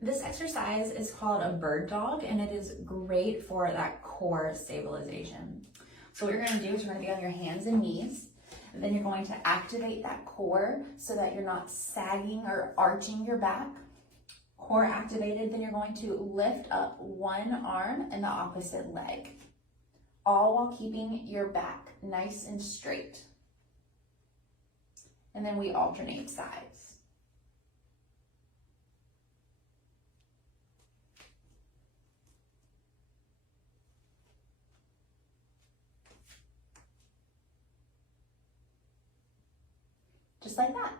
This exercise is called a bird dog, and it is great for that core stabilization. So what you're going to do is you're going to be on your hands and knees, and then you're going to activate that core so that you're not sagging or arching your back. Core activated, then you're going to lift up one arm and the opposite leg, all while keeping your back nice and straight. And then we alternate sides. Just like that.